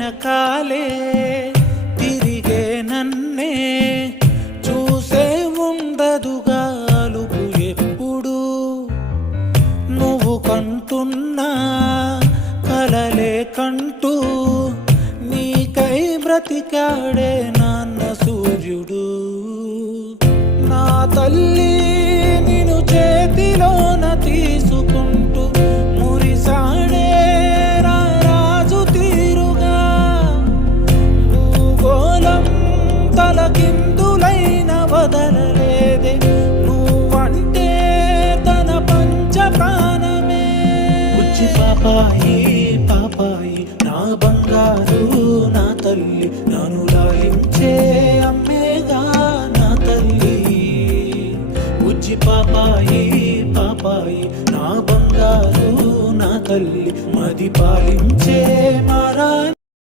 వెనకాలే తిరిగే నన్నే చూసే ఉండదుగా అలుపు ఎప్పుడు నువ్వు కంటున్నా కలలే కంటూ నీకై బ్రతికాడే నాన్న సూర్యుడు నా తల్లి నిన్ను చేతిలోన తీసుకుంటూ మురిసాడే రాజు తీరుగా భూగోళం తలకిందులైన వదలలేదే నువ్వంటే తన పంచ ప్రాణమే బుజ్జి పాపాయి పాపాయి నా బంగారు నా తల్లి నన్ను లాలించే అమ్మేగా నా తల్లి బుజ్జి పాపాయి పాపాయి నా బంగారు నా తల్లి మది పాలించే మారా